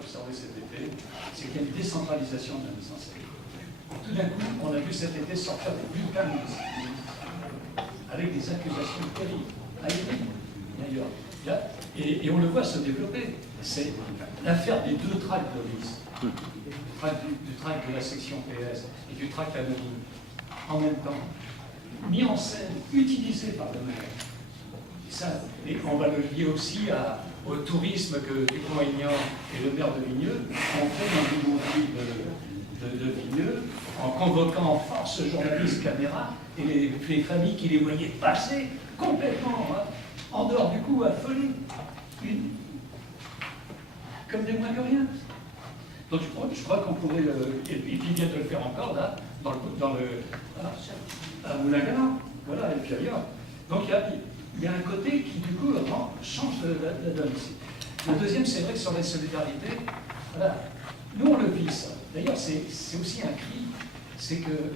observé cet été, c'est qu'il y a une décentralisation de la mise en scène. Tout d'un coup, on a vu cet été sortir des bulletins avec des accusations terribles, d'ailleurs. Et on le voit se développer. C'est l'affaire des deux tracts de l'Église, du tract de la section PS et du tract anonyme, en même temps, mis en scène, utilisé par le maire. Et on va le lier aussi au tourisme que Dupont-Aignan et le maire de Vigneux ont fait dans le mouvement de Vigneux, en convoquant en force ce journaliste caméra et les familles qui les voyaient passer complètement en dehors du coup affolés, comme des moins que rien. Donc je crois qu'on pourrait, et puis il vient de le faire encore là, à Moulin-Galant, voilà, et puis ailleurs. Donc il y a un côté qui du coup change la donne ici. Le deuxième, c'est vrai que sur la solidarité, voilà, nous on le vit ça. D'ailleurs, c'est aussi un cri, c'est que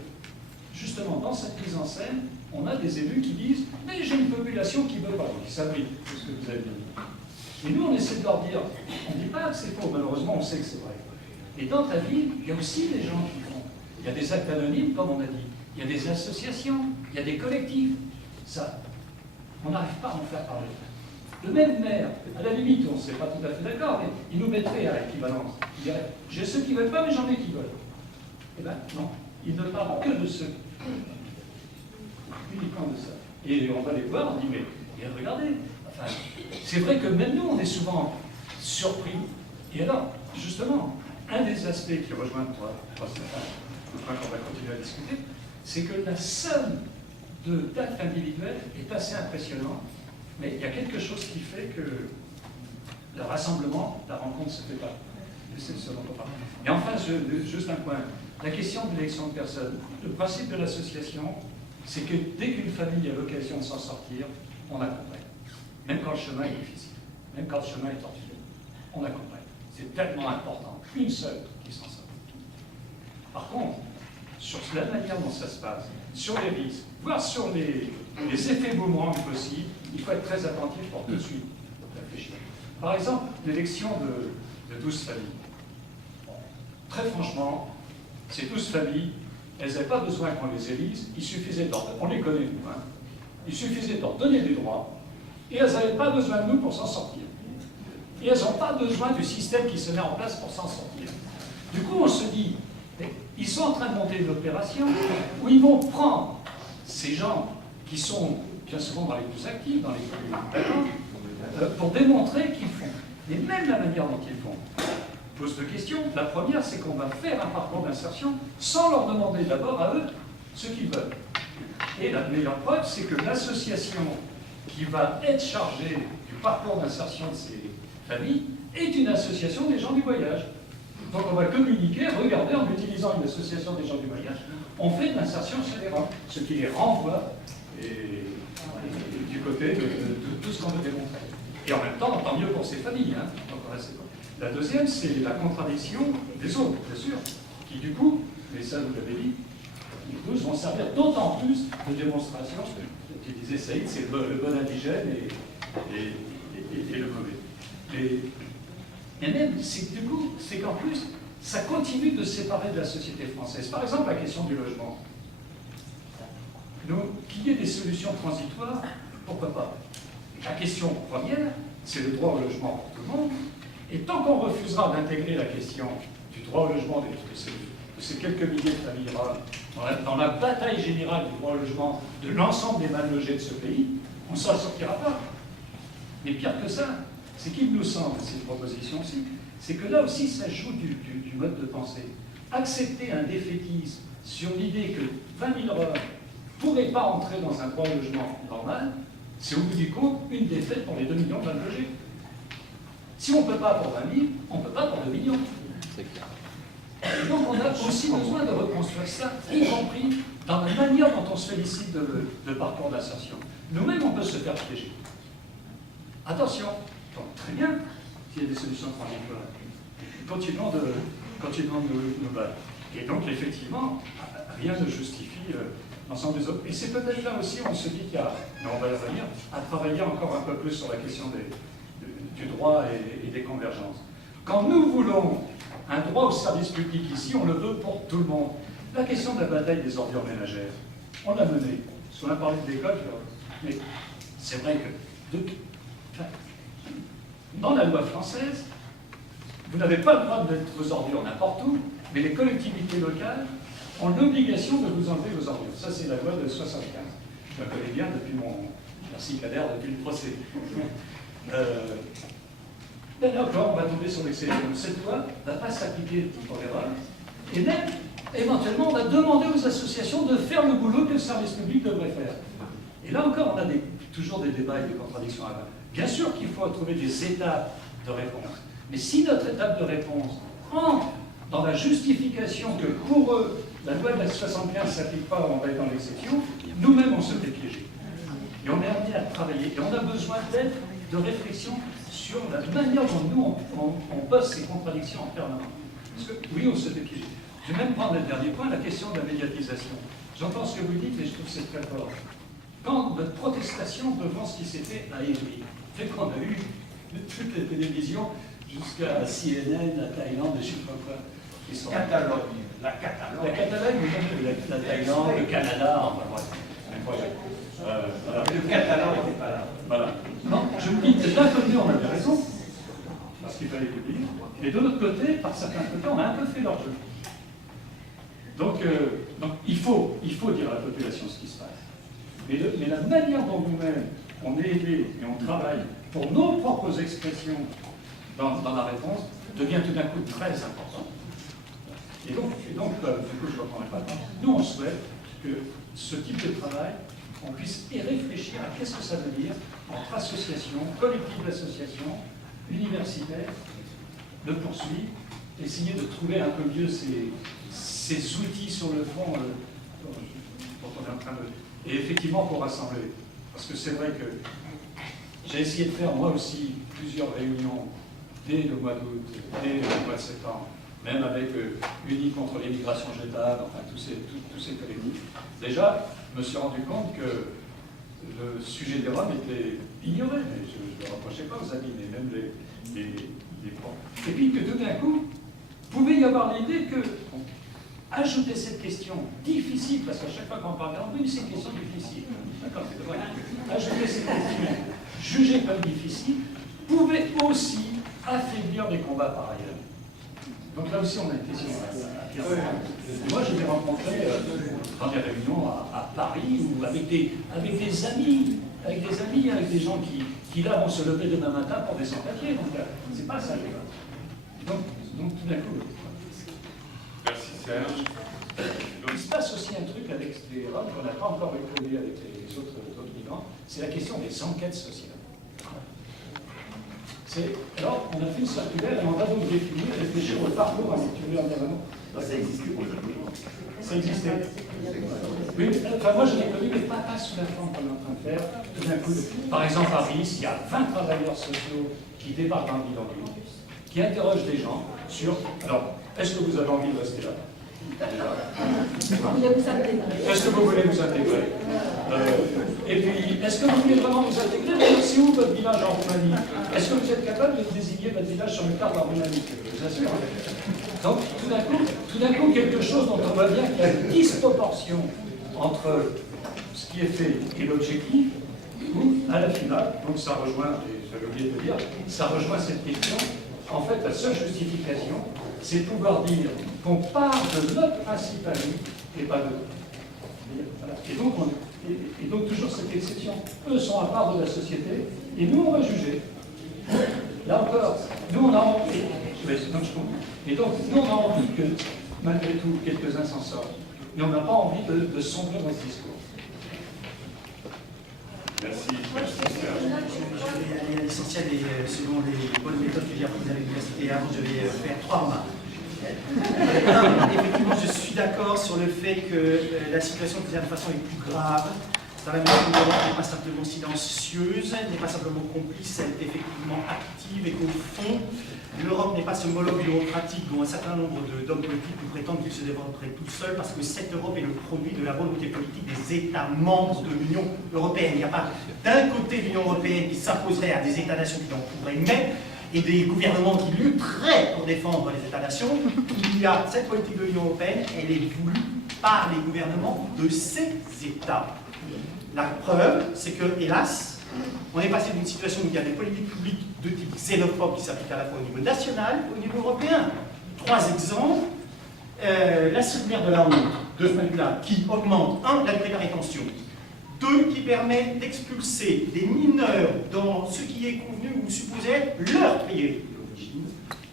justement dans cette mise en scène, on a des élus qui disent « mais j'ai une population qui veut pas », qui s'abrite, c'est ce que vous avez dit. Et nous, on essaie de leur dire, on ne dit pas que c'est faux, malheureusement, on sait que c'est vrai. Et dans ta ville, il y a aussi des gens qui font. Il y a des actes anonymes, comme on a dit. Il y a des associations, il y a des collectifs. Ça, on n'arrive pas à en faire parler. Le même maire, à la limite, on ne serait pas tout à fait d'accord, mais il nous mettrait à l'équivalence. Il dirait, j'ai ceux qui ne veulent pas, mais j'en ai qui veulent. Eh bien, non. Il ne parle que de ceux. Uniquement de ça. Et on va les voir, on dit, mais regardez, enfin, c'est vrai que même nous, on est souvent surpris. Et alors, justement, un des aspects qui rejoint je crois qu'on va continuer à discuter, c'est que la somme d'actes individuels est assez impressionnante, mais il y a quelque chose qui fait que le rassemblement, la rencontre ne se fait pas. C'est ce dont on parle. Et enfin, juste un point, la question de l'élection de personnes. Le principe de l'association, c'est que dès qu'une famille a l'occasion de s'en sortir, on accompagne. Même quand le chemin est difficile, même quand le chemin est tortueux, on accompagne. C'est tellement important. Une seule qui s'en sort. Par contre, sur la manière dont ça se passe, sur les risques, voire sur les effets boomerang possibles, il faut être très attentif pour tout de suite réfléchir. Par exemple, l'élection de 12 familles. Bon, très franchement, ces 12 familles, elles n'avaient pas besoin qu'on les élise, il suffisait on les connaît nous, hein, il suffisait d'en donner des droits, et elles n'avaient pas besoin de nous pour s'en sortir. Et elles n'ont pas besoin du système qui se met en place pour s'en sortir. Du coup, on se dit, ils sont en train de monter une opération où ils vont prendre ces gens qui sont bien souvent dans les plus actifs, dans les plus pour démontrer qu'ils font. Mais même la manière dont ils font pose deux questions. La première, c'est qu'on va faire un parcours d'insertion sans leur demander d'abord à eux ce qu'ils veulent. Et la meilleure preuve, c'est que l'association qui va être chargée du parcours d'insertion de ces famille est une association des gens du voyage. Donc on va communiquer, regarder, en utilisant une association des gens du voyage, on fait de l'insertion chez les rangs, ce qui les renvoie du côté de tout ce qu'on veut démontrer. Et en même temps, tant mieux pour ces familles. Hein. Donc, la deuxième, c'est la contradiction des autres, bien sûr, qui du coup, et ça vous l'avez dit, nous vont servir d'autant plus de démonstration. Tu disais, Saïd, c'est le bon indigène et le mauvais. Et même, du coup, c'est qu'en plus, ça continue de se séparer de la société française. Par exemple, la question du logement. Qu'il y ait des solutions transitoires, pourquoi pas? La question première, c'est le droit au logement pour tout le monde. Et tant qu'on refusera d'intégrer la question du droit au logement de ces quelques milliers de familles rurales dans la bataille générale du droit au logement de l'ensemble des mal logés de ce pays, on ne s'en sortira pas. Mais pire que ça, c'est qu'il nous semble, cette proposition-ci, c'est que là aussi, ça joue du mode de pensée. Accepter un défaitisme sur l'idée que 20 000 Roms ne pourraient pas entrer dans un droit au logement normal, c'est au bout du compte une défaite pour les 2 millions de mal logés. Si on ne peut pas pour 20 000, on ne peut pas pour 2 millions. C'est clair. Et donc on a aussi besoin de reconstruire ça, y compris dans la manière dont on se félicite de parcours d'insertion. Nous-mêmes, on peut se faire piéger. Attention, donc, très bien, s'il y a des solutions transitoires. Continuons de nous battre. Et donc, effectivement, rien ne justifie l'ensemble des autres. Et c'est peut-être là aussi, on se dit qu'il y a, mais on va y revenir, à travailler encore un peu plus sur la question du droit et des convergences. Quand nous voulons un droit au service public ici, on le veut pour tout le monde. La question de la bataille des ordures ménagères, on l'a menée. Parce qu'on a parlé de l'école, mais c'est vrai que dans la loi française, vous n'avez pas le droit de mettre vos ordures n'importe où, mais les collectivités locales ont l'obligation de vous enlever vos ordures. Ça, c'est la loi de 75. Je la connais bien depuis mon... Merci Kader, depuis le procès. Là encore, on va tomber sur l'exception. Cette loi ne va pas s'appliquer pour l'erreur. Et même, éventuellement, on va demander aux associations de faire le boulot que le service public devrait faire. Et là encore, on a toujours des débats et des contradictions à avoir. Bien sûr qu'il faut trouver des étapes de réponse. Mais si notre étape de réponse entre dans la justification que pour eux, la loi de 75 ne s'applique pas, on va être dans l'exception, nous-mêmes on se fait piéger. Et on est amené à travailler. Et on a besoin d'aide, de réflexion sur la manière dont nous, on pose ces contradictions en permanence. Parce que, oui, on se fait piéger. Je vais même prendre le dernier point, la question de la médiatisation. J'entends ce que vous dites, mais je trouve que c'est très fort. Quand notre protestation devant ce qui s'est fait à Évry, fait qu'on a eu toutes les télévisions jusqu'à CNN, la Thaïlande, je ne sais pas quoi. Catalogne. La Catalogne. La Catalogne, la Thaïlande, le Canada, enfin bref. Incroyable. Voilà. Le Catalan n'était pas là. Voilà. Non, je vous dis, d'un côté, on avait raison, parce qu'il fallait le dire, et de l'autre côté, par certains côtés, on a un peu fait leur jeu. Donc il faut dire à la population ce qui se passe. Mais la manière dont nous-mêmes, on est aidés et on travaille pour nos propres expressions dans la réponse, devient tout d'un coup très important. Et donc du coup, je ne reprendrai pas le temps. Nous, on souhaite que ce type de travail, on puisse y réfléchir à qu'est-ce que ça veut dire entre associations, collectifs d'associations, universitaires, de poursuivre, essayer de trouver un peu mieux ces outils sur le fond dont on est en train de... Et effectivement, pour rassembler. Parce que c'est vrai que j'ai essayé de faire moi aussi plusieurs réunions dès le mois d'août, dès le mois de septembre, même avec Unis contre l'immigration jetable, enfin tous ces collectifs. Déjà, je me suis rendu compte que le sujet des Roms était ignoré, mais je ne le reprochais pas aux amis, mais même les profs. Et puis que tout d'un coup, pouvait y avoir l'idée que ajouter cette question difficile, parce qu'à chaque fois qu'on parle d'anglais, oui, c'est une question difficile. D'accord, c'est vrai. Ajouter cette question jugée comme difficile pouvait aussi affaiblir les combats par ailleurs. Donc là aussi, on a été sur moi, je l'ai rencontré dans des réunions à Paris ou avec des amis, avec des gens qui là vont se lever demain matin pour des sans-papiers. Donc c'est pas ça. Donc tout d'un coup. Merci Serge. Il se passe aussi un truc avec les Roms qu'on n'a pas encore écouté avec les autres migrants, c'est la question des enquêtes sociales. Alors, on a fait une circulaire et on va donc définir, réfléchir au parcours habituel environnement. Ça existe aujourd'hui. Ça existait. Oui, enfin, moi je l'ai connu, mais pas sous la forme qu'on est en train de faire. Tout d'un coup, par exemple, à Nice, il y a 20 travailleurs sociaux qui débarquent dans le bidonville, qui interrogent des gens sur, alors, est-ce que vous avez envie de rester là? Est-ce que vous voulez vous intégrer? Et puis, est-ce que vous voulez vraiment vous intégrer? C'est où votre village en Roumanie? Est-ce que vous êtes capable de désigner votre village sur une carte en Roumanie? Je vous assure. Donc, tout d'un coup, quelque chose dont on voit bien qu'il y a une disproportion entre ce qui est fait et l'objectif, ou à la finale, donc ça rejoint, et j'avais oublié de dire, ça rejoint cette question. En fait, la seule justification, c'est de pouvoir dire qu'on part de notre principe à nous et pas de l'autre. Voilà. Et donc, toujours cette exception. Eux sont à part de la société et nous, on va juger. Là encore, nous, on a envie. Et donc, nous, on a envie que, malgré tout, quelques-uns s'en sortent. Mais on n'a pas envie de sombrer dans ce discours. Merci. Je vais aller à l'essentiel et selon les bonnes méthodes que j'ai apprises à l'université avant, je vais faire 3 remarques. Effectivement, je suis d'accord sur le fait que la situation de toute façon est plus grave. Dans la mesure où l'Europe n'est pas simplement silencieuse, n'est pas simplement complice, elle est effectivement active et qu'au fond, l'Europe n'est pas ce monologue bureaucratique dont un certain nombre d'hommes politiques nous prétendent qu'il se développerait tout seul, parce que cette Europe est le produit de la volonté politique des États membres de l'Union européenne. Il n'y a pas d'un côté l'Union européenne qui s'imposerait à des États-nations qui en pourraient, mais et des gouvernements qui lutteraient pour défendre les États-nations, il y a cette politique de l'Union européenne, elle est voulue par les gouvernements de ces États. La preuve, c'est que, hélas, on est passé d'une situation où il y a des politiques publiques de type xénophobe qui s'appliquent à la fois au niveau national et au niveau européen. 3 exemples. La circulaire de la honte, de ce point de vue-là, qui augmente, 1, la durée de la rétention, 2, qui permet d'expulser des mineurs dans ce qui est convenu ou supposé être leur pays d'origine,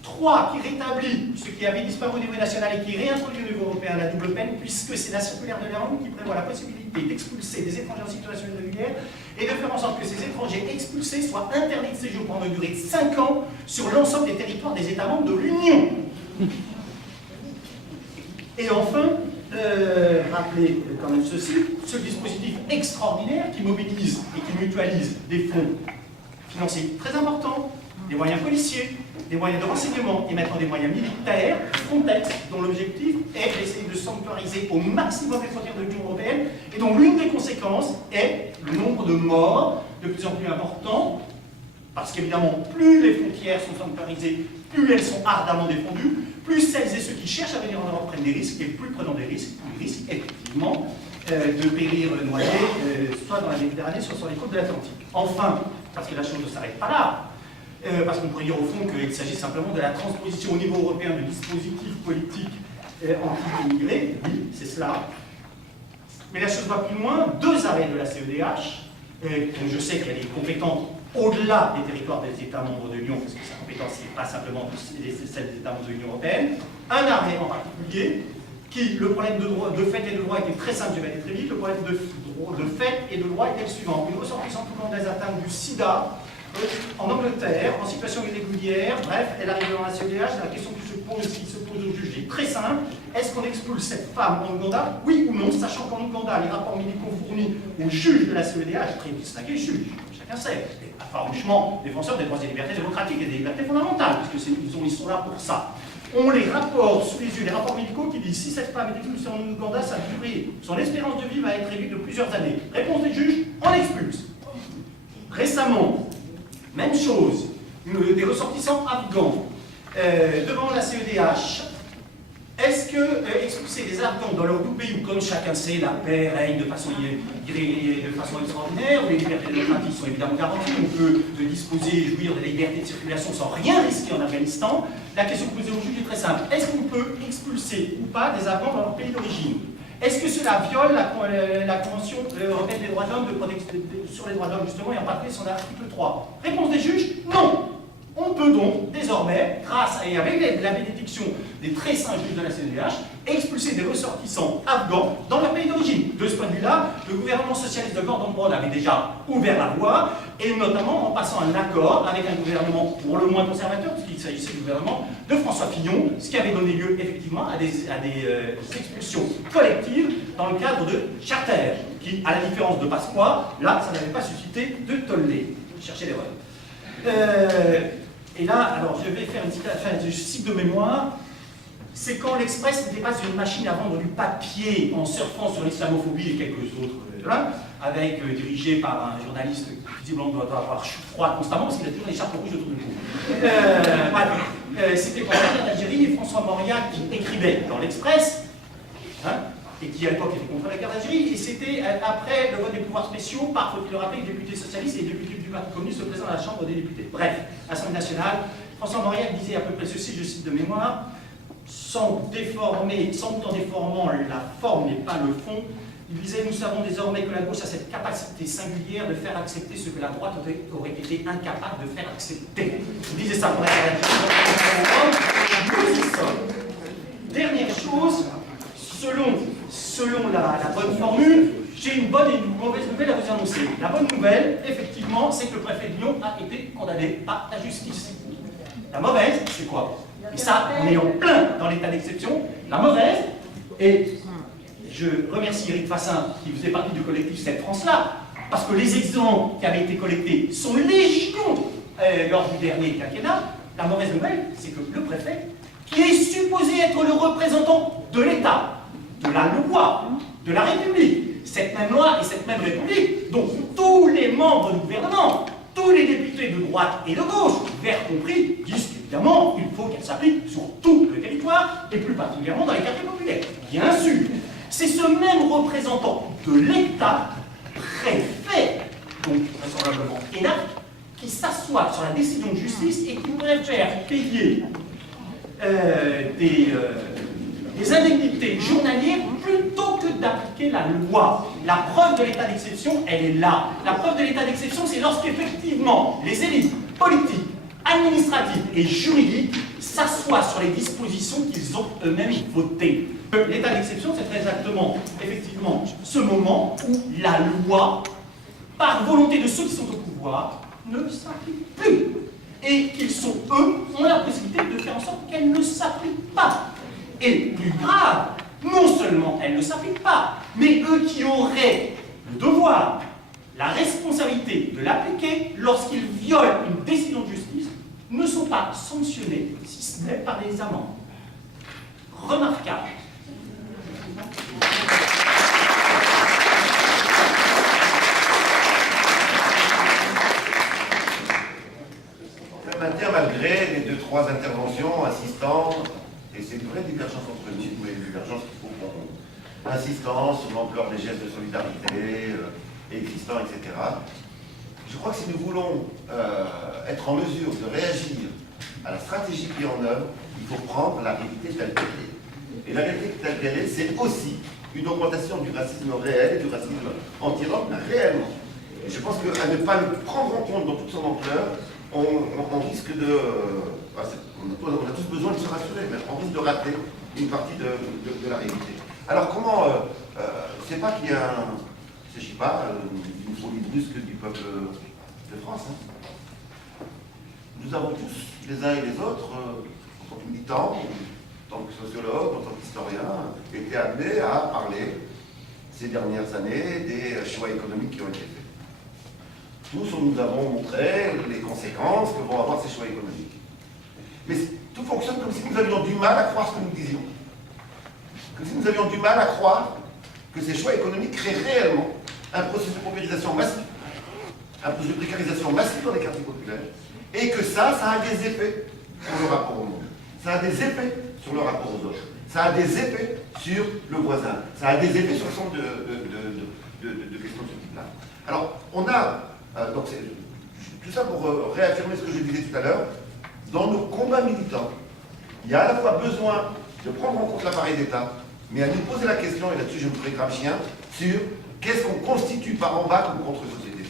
3, qui rétablit ce qui avait disparu au niveau national et qui réintroduit au niveau européen la double peine, puisque c'est la circulaire de la honte qui prévoit la possibilité d'expulser des étrangers en situation irrégulière et de faire en sorte que ces étrangers expulsés soient interdits de séjour pendant une durée de 5 ans sur l'ensemble des territoires des États membres de l'Union. Et enfin, rappelez quand même ceci, ce dispositif extraordinaire qui mobilise et qui mutualise des fonds financiers très importants, des moyens policiers, des moyens de renseignement et maintenant des moyens militaires, Frontex, dont l'objectif est d'essayer de sanctuariser au maximum les frontières de l'Union européenne et dont l'une des conséquences est le nombre de morts de plus en plus important, parce qu'évidemment, plus les frontières sont sanctuarisées, plus elles sont ardemment défendues, plus celles et ceux qui cherchent à venir en Europe prennent des risques, et plus prenant des risques, ils risquent effectivement de périr noyés, soit dans la Méditerranée, soit sur les côtes de l'Atlantique. Enfin, parce que la chose ne s'arrête pas là, parce qu'on pourrait dire au fond qu'il s'agit simplement de la transposition au niveau européen du dispositif politique anti-immigré, oui, c'est cela. Mais la chose va plus loin, 2 arrêts de la CEDH, dont je sais qu'elle est compétente au-delà des territoires des États membres de l'Union, parce que sa compétence n'est pas simplement celle des États membres de l'Union européenne, un arrêt en particulier, qui, le problème de fait et de droit était très simple, je vais aller très vite, le problème de fait et de droit était le suivant. Une ressortissante hollandaise atteinte du sida, en Angleterre, en situation irrégulière, bref, elle arrive dans la CEDH, la question qui se pose au juge est très simple, est-ce qu'on expulse cette femme en Ouganda, oui ou non, sachant qu'en Ouganda, les rapports médicaux fournis au juge de la CEDH, très distingué juge, chacun sait, franchement, défenseurs des droits et libertés démocratiques et des libertés fondamentales, puisque ils sont là pour ça. On les rapports sous les yeux, les rapports médicaux qui disent si cette femme est expulsée en Ouganda, sa durée, son espérance de vie va être réduite de plusieurs années. Réponse des juges, on expulse. Récemment, même chose, des ressortissants afghans devant la CEDH. Est-ce que expulser des Afghans dans leur doux pays où, comme chacun sait, la paix règne de façon extraordinaire, où les libertés démocratiques sont évidemment garanties, on peut disposer et jouir de la liberté de circulation sans rien risquer en Afghanistan, la question posée au juge est très simple. Est-ce qu'on peut expulser ou pas des Afghans dans leur pays d'origine? Est-ce que cela viole la Convention européenne des droits de l'homme sur les droits de l'homme, justement, et en particulier son article 3? Réponse des juges, non. On peut donc désormais, grâce et avec la bénédiction des très saints juges de la CEDH, expulser des ressortissants afghans dans leur pays d'origine. De ce point de vue-là, le gouvernement socialiste de Gordon Brown avait déjà ouvert la voie, et notamment en passant un accord avec un gouvernement pour le moins conservateur, puisqu'il s'agissait du gouvernement de François Fillon, ce qui avait donné lieu effectivement à des expulsions collectives dans le cadre de Charter, qui, à la différence de Pasqua, là, ça n'avait pas suscité de tollé. Cherchez l'erreur. Et là, alors je vais faire une citation, je cite de mémoire, c'est quand l'Express n'était pas une machine à vendre du papier en surfant sur l'islamophobie et quelques autres, dirigé par un journaliste qui visiblement doit avoir froid constamment parce qu'il a toujours les écharpes rouges autour du cou. C'était pour la guerre d'Algérie et François Mauriac qui écrivait dans l'Express, et qui à l'époque était contre la guerre d'Algérie, et c'était après le vote des pouvoirs spéciaux par, faut-il le rappeler, les députés socialistes et les députés du Parti communiste se présentent à la Chambre des députés. Bref, Assemblée nationale, François Mauriac disait à peu près ceci, je cite de mémoire, sans tout en déformant la forme mais pas le fond, il disait, nous savons désormais que la gauche a cette capacité singulière de faire accepter ce que la droite aurait été incapable de faire accepter. Il disait ça pour la guerre d'Algérie. Dernière chose, selon la bonne formule, j'ai une bonne et une mauvaise nouvelle à vous annoncer. La bonne nouvelle, effectivement, c'est que le préfet de Lyon a été condamné par la justice. La mauvaise, c'est quoi? Et ça, on est en plein dans l'état d'exception. La mauvaise, et je remercie Eric Fassin qui faisait partie du collectif Cette France-là, parce que les exemples qui avaient été collectés sont légion lors du dernier quinquennat. La mauvaise nouvelle, c'est que le préfet, qui est supposé être le représentant de l'État, de la loi, de la République, cette même loi et cette même République, dont tous les membres du gouvernement tous les députés de droite et de gauche, verts compris, disent qu'évidemment, il faut qu'elle s'applique sur tout le territoire, et plus particulièrement dans les quartiers populaires. Bien sûr, c'est ce même représentant de l'État, préfet, donc vraisemblablement ENA, qui s'assoit sur la décision de justice et qui préfère payer des indemnités journalières plutôt que d'appliquer la loi. La preuve de l'état d'exception, elle est là. La preuve de l'état d'exception, c'est lorsqu'effectivement les élites politiques, administratives et juridiques s'assoient sur les dispositions qu'ils ont eux-mêmes votées. L'état d'exception, c'est très exactement, effectivement, ce moment où la loi, par volonté de ceux qui sont au pouvoir, ne s'applique plus. Et qu'ils sont, eux, ont la possibilité de faire en sorte qu'elle ne s'applique pas. Et plus grave, non seulement elle ne s'applique pas, mais eux qui auraient le devoir, la responsabilité de l'appliquer lorsqu'ils violent une décision de justice, ne sont pas sanctionnés, si ce n'est par des amendes. Remarquable. Je maintiens malgré les 2-3 interventions insistantes, et c'est une vraie divergence entre nous, mais une divergence qu'il faut qu'on insistant sur l'ampleur des gestes de solidarité existants, etc. Je crois que si nous voulons être en mesure de réagir à la stratégie qui est en œuvre, il faut prendre la réalité telle qu'elle est. Et la réalité telle qu'elle est, c'est aussi une augmentation du racisme réel et du racisme anti-Rome réellement. Et je pense qu'à ne pas le prendre en compte dans toute son ampleur, on risque de... on a tous besoin de se rassurer, mais on risque de rater une partie de la réalité. Alors comment... c'est pas qu'il y a un... Il ne s'agit pas d'une folie brusque du peuple de France. Hein. Nous avons tous, les uns et les autres, en tant que militants, en tant que sociologues, en tant qu'historiens, été amenés à parler ces dernières années des choix économiques qui ont été faits. Tous, nous avons montré les conséquences que vont avoir ces choix économiques. Mais tout fonctionne comme si nous avions du mal à croire ce que nous disions. Comme si nous avions du mal à croire que ces choix économiques créent réellement un processus de paupérisation massive, un processus de précarisation massive dans les quartiers populaires, et que ça a des effets sur le rapport au monde. Ça a des effets sur le rapport aux autres. Ça a des effets sur le voisin. Ça a des effets sur le centre de questions de ce type-là. Alors, on a... donc tout ça pour réaffirmer ce que je disais tout à l'heure. Dans nos combats militants, il y a à la fois besoin de prendre en compte l'appareil d'État, mais à nous poser la question, et là-dessus je me ferai grave chien, sur qu'est-ce qu'on constitue par en bas comme contre-société.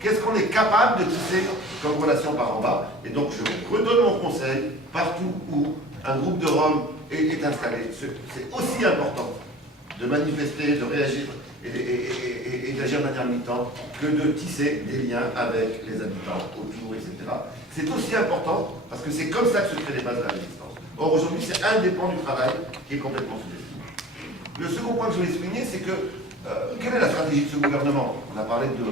Qu'est-ce qu'on est capable de tisser comme relation par en bas. Et donc je redonne mon conseil, partout où un groupe de Roms est installé, c'est aussi important de manifester, de réagir et d'agir de manière militante que de tisser des liens avec les habitants autour, etc. C'est aussi important parce que c'est comme ça que se créent les bases de la résistance. Or aujourd'hui, c'est un des pans du travail qui est complètement sous-estimé. Le second point que je voulais souligner, c'est que quelle est la stratégie de ce gouvernement? On a parlé de...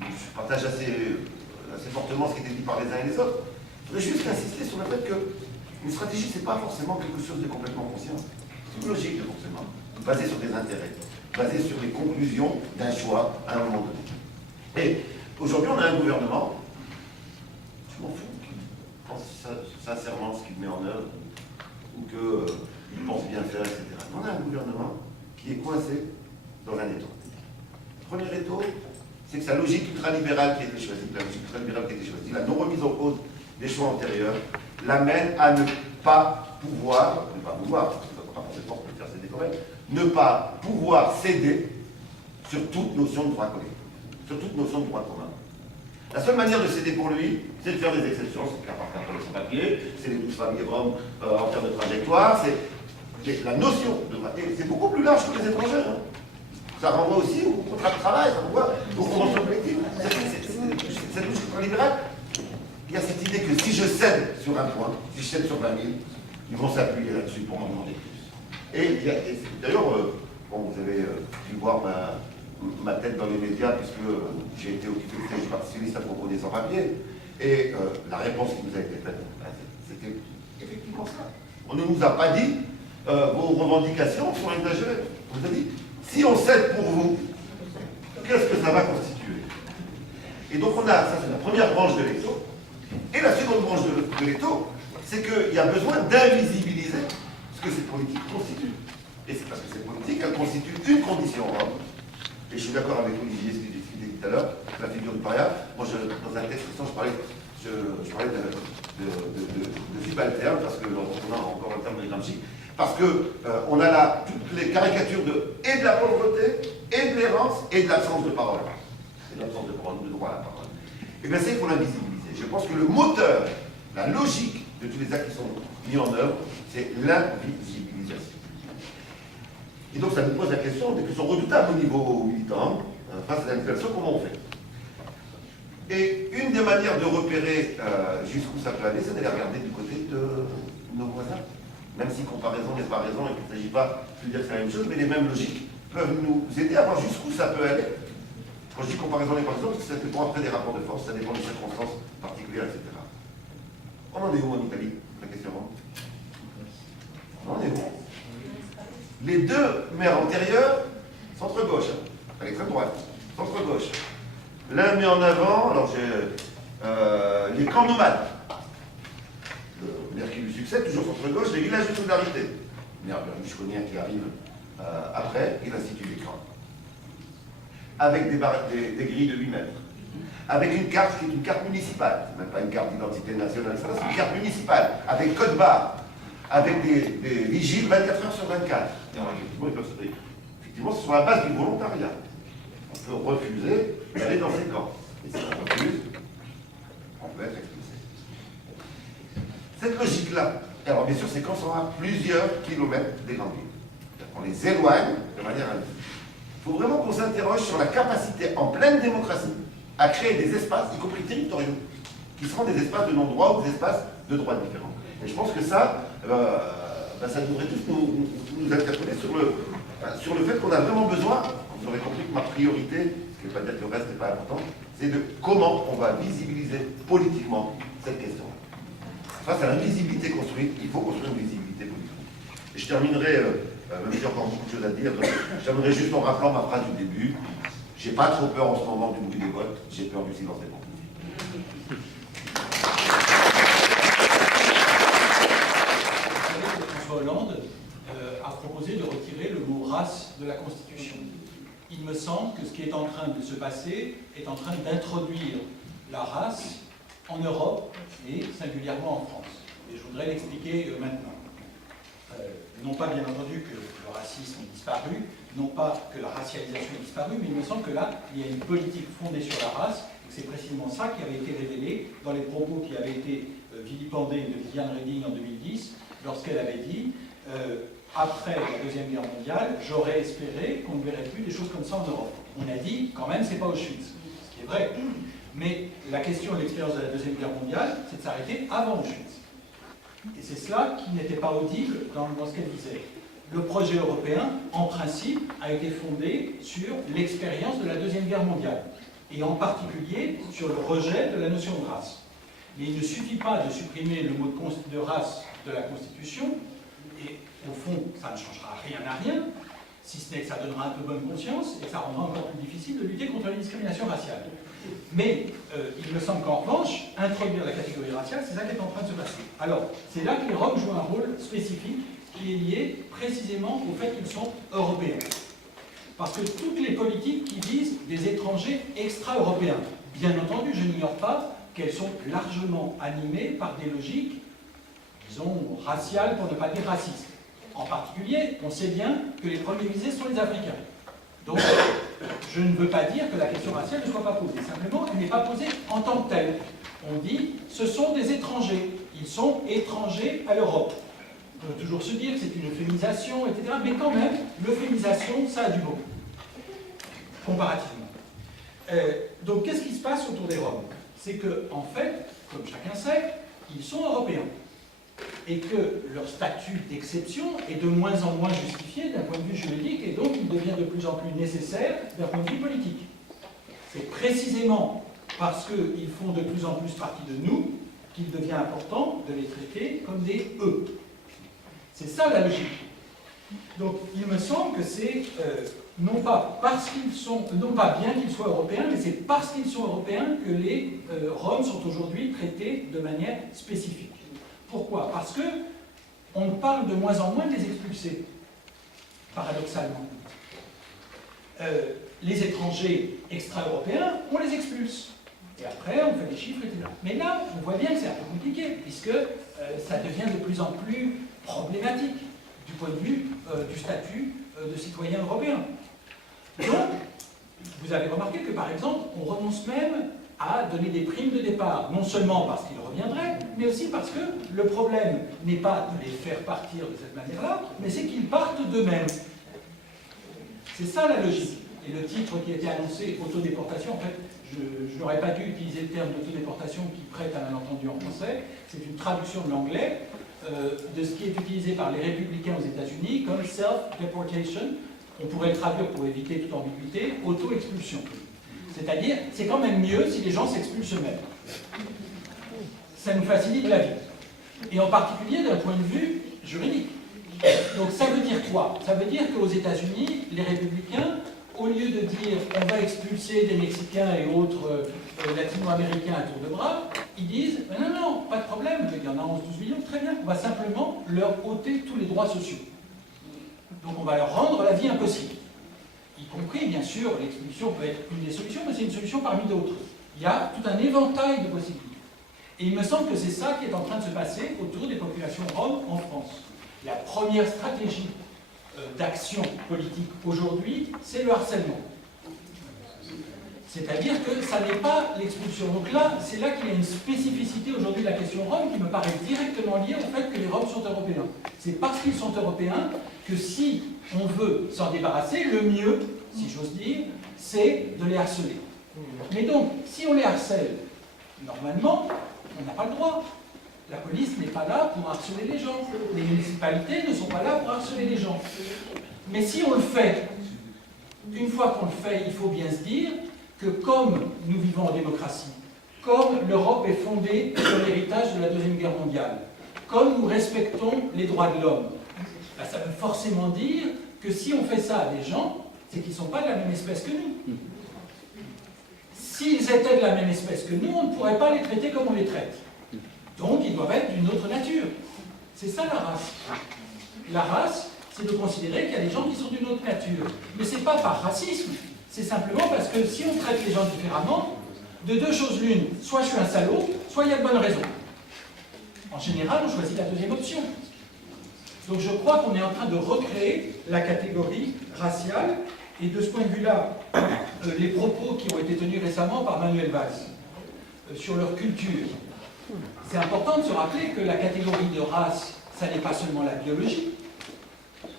Je partage assez fortement ce qui était dit par les uns et les autres. Je voudrais juste insister sur le fait qu'une stratégie, c'est pas forcément quelque chose de complètement conscient. C'est une logique de fonctionnement, basée sur des intérêts, basée sur les conclusions d'un choix à un moment donné. Et aujourd'hui, on a un gouvernement, je m'en fous, qui pense sincèrement ce qu'il met en œuvre, ou qu'il pense bien faire, etc. On a un gouvernement qui est coincé dans un étau. Le premier étau, c'est que sa logique ultralibérale qui a été choisie, la non-remise en cause des choix antérieurs, l'amène à ne pas pouvoir, parce que ça pas forcément faire céder quand même, ne pas pouvoir céder sur toute notion de droit collectif, sur toute notion de droit commun. La seule manière de céder pour lui, c'est de faire des exceptions, c'est le cas par cas pour les sans-papiers, c'est les 12 familles roms en termes de trajectoire, c'est la notion de droit. Et c'est beaucoup plus large que les étrangers. Hein. Ça renvoie aussi au contrat de travail, ça renvoie aux conventions collectives. Cette logique ultralibérale, il y a cette idée que si je cède sur un point, si je cède sur 20 000, ils vont s'appuyer là-dessus pour m'en demander plus. Et d'ailleurs, bon, vous avez pu voir ma tête dans les médias, puisque j'ai été occupé de siège participiste à propos des sans-papiers, et la réponse qui nous a été faite, c'était effectivement ça. On ne nous a pas dit vos revendications sont exagérées. On nous a dit, si on cède pour vous, qu'est-ce que ça va constituer? Et donc on a, ça c'est la première première branche de l'étau. Et la seconde branche de l'étau, c'est qu'il y a besoin d'invisibiliser ce que cette politique constitue. Et c'est parce que cette politique, elle constitue une condition. Hein. Et je suis d'accord avec Olivier, ce qu'il disait tout à l'heure, la figure du paria. Moi, dans un texte récent, je parlais de subalterne, parce qu'on a encore le terme de Gramsci, parce qu'on a là toutes les caricatures et de la pauvreté, et de l'errance, et de l'absence de parole. Et de l'absence de parole, de droit à la parole. Et bien ça, il faut l'invisibiliser. Je pense que le moteur, la logique de tous les actes qui sont mis en œuvre, c'est l'invisibilisation. Et donc ça nous pose la question, des questions redoutables au niveau militant, face à l'inflation, comment on fait? Et une des manières de repérer jusqu'où ça peut aller, c'est d'aller regarder du côté de nos voisins. Même si comparaison n'est pas raison et qu'il ne s'agit pas de dire que c'est la même chose, mais les mêmes logiques peuvent nous aider à voir jusqu'où ça peut aller. Quand je dis comparaison n'est pas raison, c'est que ça dépend après des rapports de force, ça dépend des circonstances particulières, etc. On en est où en Italie? La question. On en est où? Les deux maires antérieurs, centre-gauche, à l'extrême droite, centre-gauche. L'un met en avant, alors j'ai les camps nomades. Le maire qui lui succède, toujours centre-gauche, les villages de solidarité. Le maire berlusconien qui arrive après, il institue des camps. Avec des grilles de 8 mètres. Avec une carte qui est une carte municipale, c'est même pas une carte d'identité nationale, c'est une carte municipale, avec code barre, avec des vigiles 24 heures sur 24. Et alors, effectivement, c'est sur la base du volontariat. On peut refuser d'aller dans ces camps. Et si on refuse, on peut être expulsé. Cette logique-là, alors bien sûr, ces camps sont à plusieurs kilomètres des grandes villes. On les éloigne de manière invisible. Il faut vraiment qu'on s'interroge sur la capacité en pleine démocratie à créer des espaces, y compris territoriaux, qui seront des espaces de non-droit ou des espaces de droits différents. Et je pense que ça, ça devrait tous nous interpeller sur le fait qu'on a vraiment besoin, vous aurez compris que ma priorité, ce qui ne veut pas dire que le reste n'est pas important, c'est de comment on va visibiliser politiquement cette question. Face à l'invisibilité construite, il faut construire une visibilité politique. Et je terminerai, même s'il y a encore beaucoup de choses à dire, je terminerai juste en rappelant ma phrase du début. J'ai pas trop peur en ce moment du bruit des votes, j'ai peur du silence des voix. François Hollande a proposé de retirer le mot race de la Constitution. Il me semble que ce qui est en train de se passer est en train d'introduire la race en Europe et singulièrement en France. Et je voudrais l'expliquer maintenant. Non pas bien entendu que le racisme ait disparu, non pas que la racialisation ait disparu, mais il me semble que là, il y a une politique fondée sur la race, et que c'est précisément ça qui avait été révélé dans les propos qui avaient été vilipendés de Viviane Reding en 2010, lorsqu'elle avait dit après la Deuxième Guerre mondiale, j'aurais espéré qu'on ne verrait plus des choses comme ça en Europe. On a dit, quand même, c'est pas Auschwitz, ce qui est vrai. Mais la question de l'expérience de la Deuxième Guerre mondiale, c'est de s'arrêter avant Auschwitz. Et c'est cela qui n'était pas audible dans ce qu'elle disait. Le projet européen, en principe, a été fondé sur l'expérience de la Deuxième Guerre mondiale, et en particulier sur le rejet de la notion de race. Mais il ne suffit pas de supprimer le mot de race de la Constitution, et au fond, ça ne changera rien à rien, si ce n'est que ça donnera un peu bonne conscience, et que ça rendra encore plus difficile de lutter contre la discrimination raciale. Mais il me semble qu'en revanche, introduire la catégorie raciale, c'est ça qui est en train de se passer. Alors, c'est là que les Roms jouent un rôle spécifique qui est lié précisément au fait qu'ils sont européens. Parce que toutes les politiques qui visent des étrangers extra-européens, bien entendu, je n'ignore pas qu'elles sont largement animées par des logiques, disons, raciales pour ne pas dire racistes. En particulier, on sait bien que les premiers visés sont les Africains. Donc, je ne veux pas dire que la question raciale ne soit pas posée. Simplement, elle n'est pas posée en tant que telle. On dit, ce sont des étrangers. Ils sont étrangers à l'Europe. On peut toujours se dire que c'est une euphémisation, etc. Mais quand même, l'euphémisation, ça a du bon. Comparativement. Donc, qu'est-ce qui se passe autour des Roms? C'est que, en fait, comme chacun sait, ils sont européens. Et que leur statut d'exception est de moins en moins justifié d'un point de vue juridique, et donc il devient de plus en plus nécessaire d'un point de vue politique. C'est précisément parce qu'ils font de plus en plus partie de nous qu'il devient important de les traiter comme des « eux ». C'est ça la logique. Donc il me semble que c'est non pas bien qu'ils soient européens, mais c'est parce qu'ils sont européens que les Roms sont aujourd'hui traités de manière spécifique. Pourquoi? Parce que on parle de moins en moins de les expulser, paradoxalement. Les étrangers extra-européens, on les expulse. Et après, on fait des chiffres, etc. Mais là, on voit bien que c'est un peu compliqué, puisque ça devient de plus en plus problématique du point de vue du statut de citoyen européen. Donc, vous avez remarqué que, par exemple, on renonce même à donner des primes de départ, non seulement parce qu'ils reviendraient, mais aussi parce que le problème n'est pas de les faire partir de cette manière-là, mais c'est qu'ils partent d'eux-mêmes. C'est ça la logique. Et le titre qui a été annoncé, autodéportation, en fait, je n'aurais pas dû utiliser le terme d'autodéportation qui prête à malentendu en français, c'est une traduction de l'anglais de ce qui est utilisé par les républicains aux États-Unis comme self-deportation. On pourrait le traduire pour éviter toute ambiguïté, auto-expulsion. C'est-à-dire, c'est quand même mieux si les gens s'expulsent eux-mêmes. Ça nous facilite la vie. Et en particulier d'un point de vue juridique. Donc ça veut dire quoi? Ça veut dire qu'aux États-Unis, les républicains, au lieu de dire on va expulser des Mexicains et autres latino-américains à tour de bras, ils disent non, non, pas de problème, il y en a 11-12 millions, très bien, on va simplement leur ôter tous les droits sociaux. Donc on va leur rendre la vie impossible. Y compris, bien sûr, l'expulsion peut être une des solutions, mais c'est une solution parmi d'autres. Il y a tout un éventail de possibilités. Et il me semble que c'est ça qui est en train de se passer autour des populations roms en France. La première stratégie d'action politique aujourd'hui, c'est le harcèlement. C'est-à-dire que ça n'est pas l'expulsion. Donc là, c'est là qu'il y a une spécificité aujourd'hui de la question rome qui me paraît directement liée au fait que les Roms sont européens. C'est parce qu'ils sont européens que si on veut s'en débarrasser, le mieux, si j'ose dire, c'est de les harceler. Mais donc, si on les harcèle, normalement, on n'a pas le droit. La police n'est pas là pour harceler les gens. Les municipalités ne sont pas là pour harceler les gens. Mais si on le fait, une fois qu'on le fait, il faut bien se dire que comme nous vivons en démocratie, comme l'Europe est fondée sur l'héritage de la Deuxième Guerre mondiale, comme nous respectons les droits de l'homme, ben ça veut forcément dire que si on fait ça à des gens, c'est qu'ils ne sont pas de la même espèce que nous. S'ils étaient de la même espèce que nous, on ne pourrait pas les traiter comme on les traite. Donc, ils doivent être d'une autre nature. C'est ça la race. La race, c'est de considérer qu'il y a des gens qui sont d'une autre nature. Mais ce n'est pas par racisme. C'est simplement parce que si on traite les gens différemment, de deux choses l'une, soit je suis un salaud, soit il y a de bonnes raisons. En général, on choisit la deuxième option. Donc je crois qu'on est en train de recréer la catégorie raciale. Et de ce point de vue-là, les propos qui ont été tenus récemment par Manuel Valls sur leur culture, c'est important de se rappeler que la catégorie de race, ça n'est pas seulement la biologie.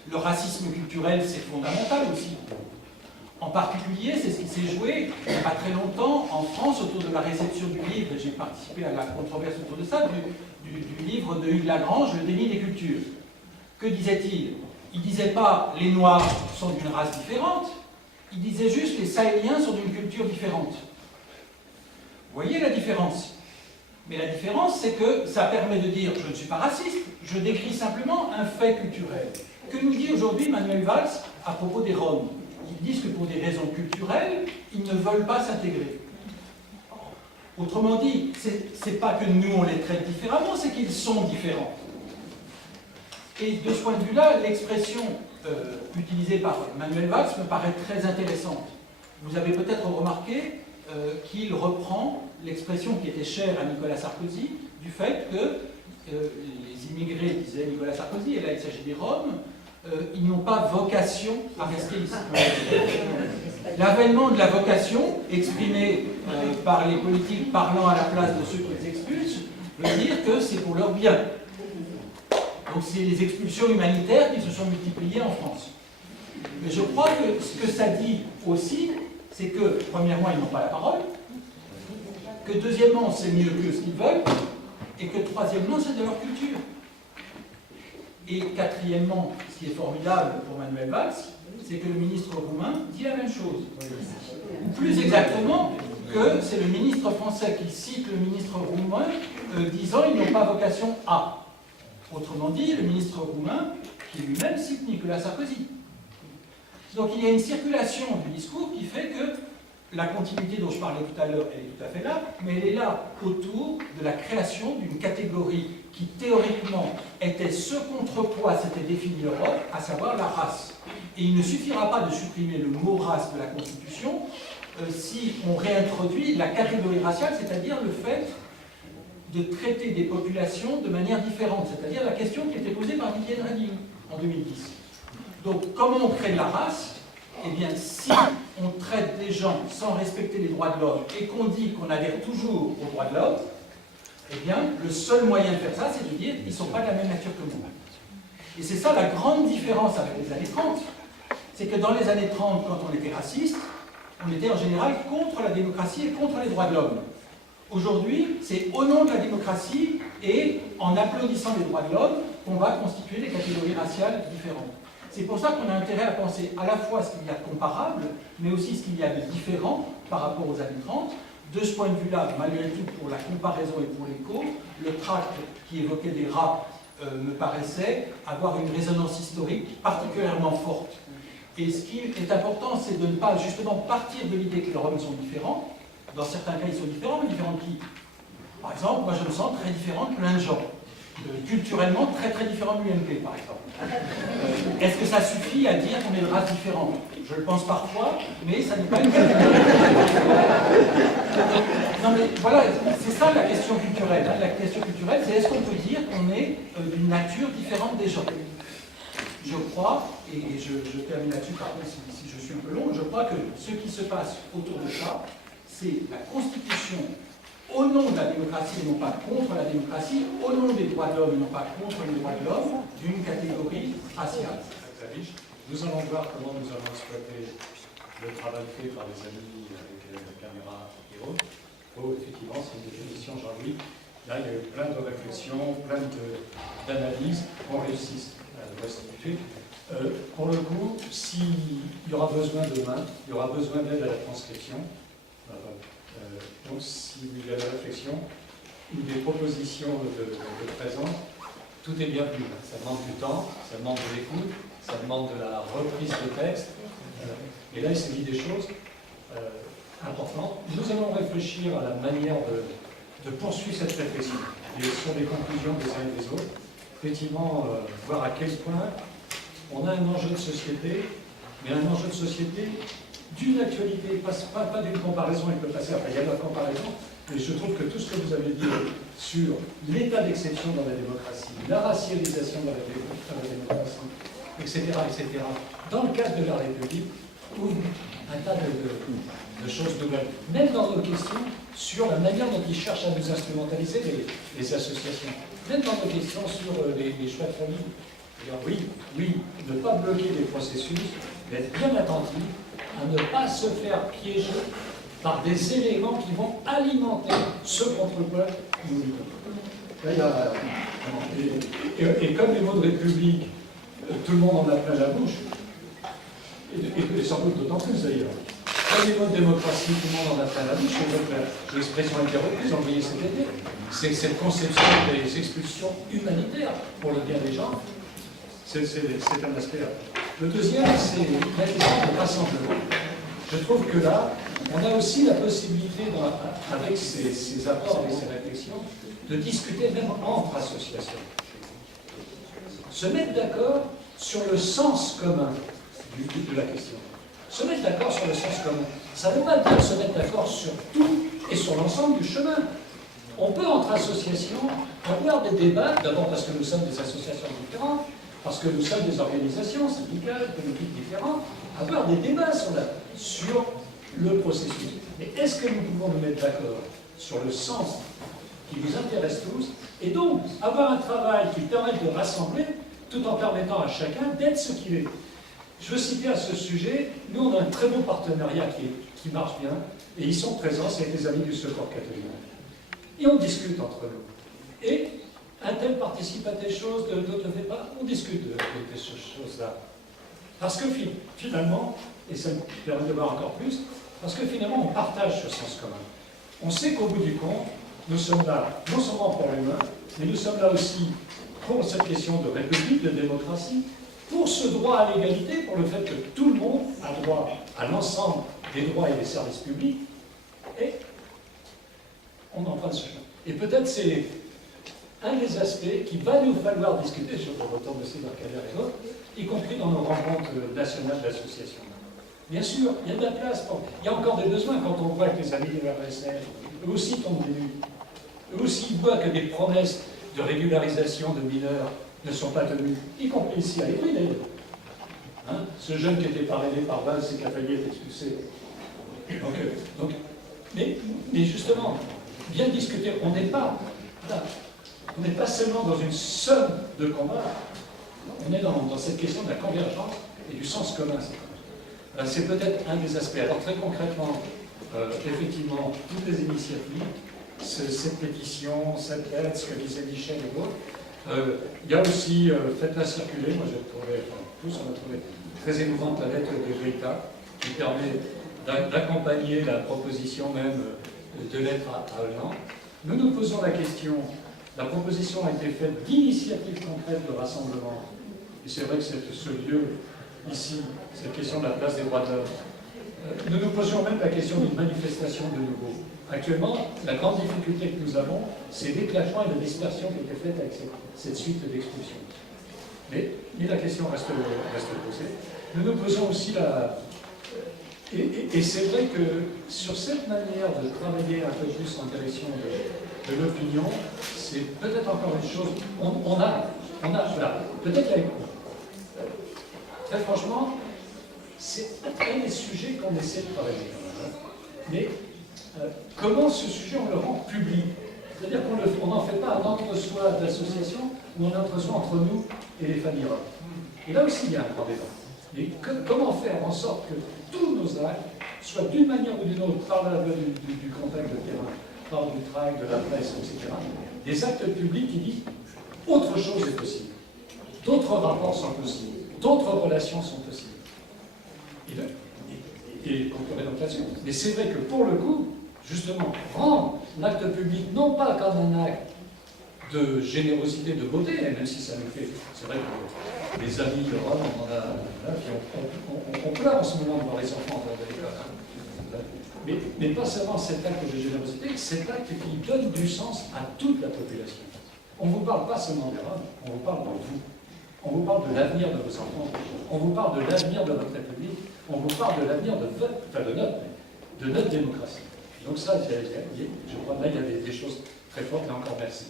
Le racisme culturel, c'est fondamental aussi. En particulier, c'est ce qui s'est joué il n'y a pas très longtemps en France autour de la réception du livre, j'ai participé à la controverse autour de ça, du livre de Hugues Lagrange, Le déni des cultures. Que disait-il? Il ne disait pas les Noirs sont d'une race différente, il disait juste les Sahéliens sont d'une culture différente. Vous voyez la différence? Mais la différence, c'est que ça permet de dire je ne suis pas raciste, je décris simplement un fait culturel. Que nous dit aujourd'hui Manuel Valls à propos des Roms? Ils disent que pour des raisons culturelles, ils ne veulent pas s'intégrer. Autrement dit, c'est pas que nous on les traite différemment, c'est qu'ils sont différents. Et de ce point de vue-là, l'expression utilisée par Manuel Valls me paraît très intéressante. Vous avez peut-être remarqué qu'il reprend l'expression qui était chère à Nicolas Sarkozy, du fait que les immigrés, disait Nicolas Sarkozy, et là il s'agit des Roms, ils n'ont pas vocation à rester ici. L'avènement de la vocation, exprimée par les politiques parlant à la place de ceux qui les expulsent, veut dire que c'est pour leur bien. Donc c'est les expulsions humanitaires qui se sont multipliées en France. Mais je crois que ce que ça dit aussi, c'est que, premièrement, ils n'ont pas la parole, que deuxièmement, c'est mieux que ce qu'ils veulent, et que troisièmement, c'est de leur culture. Et quatrièmement, ce qui est formidable pour Manuel Valls, c'est que le ministre roumain dit la même chose. Ou plus exactement, que c'est le ministre français qui cite le ministre roumain disant ils n'ont pas vocation à. Autrement dit, le ministre roumain, qui lui-même cite Nicolas Sarkozy. Donc il y a une circulation du discours qui fait que la continuité dont je parlais tout à l'heure, elle est tout à fait là, mais elle est là autour de la création d'une catégorie qui théoriquement était ce contrepoids s'était défini l'Europe, à savoir la race. Et il ne suffira pas de supprimer le mot race de la Constitution si on réintroduit la catégorie raciale, c'est-à-dire le fait de traiter des populations de manière différente, c'est-à-dire la question qui était posée par Viviane Reding en 2010. Donc, comment on crée de la race? Eh bien, si on traite des gens sans respecter les droits de l'homme et qu'on dit qu'on adhère toujours aux droits de l'homme, eh bien, le seul moyen de faire ça, c'est de dire qu'ils ne sont pas de la même nature que nous. Et c'est ça la grande différence avec les années 30. C'est que dans les années 30, quand on était raciste, on était en général contre la démocratie et contre les droits de l'homme. Aujourd'hui, c'est au nom de la démocratie et en applaudissant les droits de l'homme qu'on va constituer des catégories raciales différentes. C'est pour ça qu'on a intérêt à penser à la fois ce qu'il y a de comparable, mais aussi ce qu'il y a de différent par rapport aux années 30. De ce point de vue-là, malgré tout, pour la comparaison et pour l'écho, le tract qui évoquait des rats me paraissait avoir une résonance historique particulièrement forte. Et ce qui est important, c'est de ne pas justement partir de l'idée que les Roms sont différents. Dans certains cas, ils sont différents, mais différents de qui? Par exemple, moi je me sens très différent de plein de gens. Culturellement, très très différent de l'UMP, par exemple. Est-ce que ça suffit à dire qu'on est de race différente? Je le pense parfois, mais ça n'est pas une Non mais voilà, c'est ça la question culturelle. La question culturelle, c'est est-ce qu'on peut dire qu'on est d'une nature différente des gens? Je crois, et je termine là-dessus, pardon si je suis un peu long, je crois que ce qui se passe autour de ça, c'est la constitution au nom de la démocratie et non pas contre la démocratie, au nom des droits de l'homme et non pas contre les droits de l'homme, d'une catégorie raciale. Nous allons voir comment nous allons exploiter le travail fait par les amis avec la caméra et autres. Oh, effectivement, c'est une définition, Jean-Louis. Là, il y a eu plein de réflexions, plein d'analyses qu'on réussisse à restituer. Pour le coup, s'il y aura besoin de main, il y aura besoin d'aide à la transcription. Donc, si vous avez la réflexion ou des propositions de présence, tout est bienvenu. Ça demande du temps, ça demande de l'écoute, ça demande de la reprise de texte. Et là, il s'agit des choses importantes. Nous allons réfléchir à la manière de poursuivre cette réflexion et sur les conclusions des uns et des autres. Effectivement, voir à quel point on a un enjeu de société, mais un enjeu de société d'une actualité, pas d'une comparaison avec le passé. Enfin, il y a de la comparaison, mais je trouve que tout ce que vous avez dit sur l'état d'exception dans la démocratie, la racialisation dans la démocratie, etc., dans le cadre de la République, ouvre un tas de choses nouvelles. Même dans nos questions sur la manière dont ils cherchent à nous instrumentaliser, les associations. Même dans nos questions sur les choix de famille. Oui, ne pas bloquer les processus, mais être bien attentif à ne pas se faire piéger par des éléments qui vont alimenter ce contre-poids nous luttons. Et comme les mots de République, tout le monde en a plein la bouche, et sans doute d'autant plus d'ailleurs. Comme les mots de démocratie, tout le monde en a plein la bouche, et donc l'expression a été reprise, envoyée cet été, c'est cette conception des expulsions humanitaires pour le bien des gens. C'est un aspect. Le deuxième, c'est la question de rassemblement. Je trouve que là, on a aussi la possibilité, avec ces apports et ces réflexions, de discuter même entre associations. Se mettre d'accord sur le sens commun de la question. Se mettre d'accord sur le sens commun. Ça ne veut pas dire se mettre d'accord sur tout et sur l'ensemble du chemin. On peut, entre associations, avoir des débats, d'abord parce que nous sommes des associations différentes, parce que nous sommes des organisations syndicales, politiques différentes, avoir des débats sur le processus. Mais est-ce que nous pouvons nous mettre d'accord sur le sens qui nous intéresse tous, et donc avoir un travail qui permette de rassembler, tout en permettant à chacun d'être ce qu'il est. Je veux citer à ce sujet, nous on a un très bon partenariat qui marche bien, et ils sont présents, c'est avec les amis du Secours catholique. Et on discute entre nous. Et un tel participe à des choses, d'autres ne fait pas, on discute de ces choses-là. Parce que finalement, et ça me permet de voir encore plus, parce que finalement on partage ce sens commun. On sait qu'au bout du compte, nous sommes là non seulement pour l'humain, mais nous sommes là aussi pour cette question de république, de démocratie, pour ce droit à l'égalité, pour le fait que tout le monde a droit à l'ensemble des droits et des services publics, et on emprunte ce chemin. Et peut-être c'est un des aspects qu'il va nous falloir discuter sur le retour de Cédar Kader et d'autres, y compris dans nos rencontres nationales d'associations. Bien sûr, il y a de la place. Il y a encore des besoins quand on voit que les amis de l'RSL, eux aussi tombent des nues. Eux aussi voient que des promesses de régularisation de mineurs ne sont pas tenues, y compris ici à Évry d'ailleurs. Hein, ce jeune qui était parrainé par Valls et qui a failli être expulsé. Mais justement, bien discuter, on n'est pas seulement dans une somme de combats, on est dans cette question de la convergence et du sens commun. C'est peut-être un des aspects. Alors très concrètement, effectivement, toutes les initiatives, cette pétition, cette lettre, ce que disait Michel et d'autres, il y a aussi, faites-la circuler, moi j'ai trouvé, tous on a trouvé très émouvante la lettre de Greta, qui permet d'accompagner la proposition même de lettre à Hollande. Nous nous posons la question, la proposition a été faite d'initiatives concrètes de rassemblement, et c'est vrai que ce lieu, ici, cette question de la place des droits de l'homme, nous nous posions même la question d'une manifestation de nouveau. Actuellement, la grande difficulté que nous avons, c'est l'éclatement et la dispersion qui était faite avec cette suite d'expulsions. Mais la question reste posée. Nous nous posons aussi la... Et c'est vrai que sur cette manière de travailler un peu plus en direction de l'opinion, c'est peut-être encore une chose... Voilà, peut-être qu'il y a... Très franchement, c'est un des sujets qu'on essaie de travailler. Mais comment ce sujet, on le rend public? C'est-à-dire qu'on n'en fait pas un entre-soi d'association ou un entre-soi entre nous et les familles roms. Et là aussi, il y a un grand débat. Mais comment faire en sorte que tous nos actes soient d'une manière ou d'une autre, par la voie du contact de terrain, par du travail, de la presse, etc., des actes publics qui disent autre chose est possible, d'autres rapports sont possibles, d'autres relations sont possibles. Et conclurai donc là-dessus. Mais c'est vrai que pour le coup, justement, rendre l'acte public non pas comme un acte de générosité, de beauté, même si ça nous fait... C'est vrai que les amis de Rome, on en a là, on pleure en ce moment de voir les enfants de l'école. Mais pas seulement cet acte de générosité, cet acte qui donne du sens à toute la population. On ne vous parle pas seulement des Roms, on vous parle de vous. On vous parle de l'avenir de vos enfants, on vous parle de l'avenir de votre République, on vous parle de l'avenir de notre démocratie. Donc ça, je crois que là, il y a des choses très fortes, et encore merci.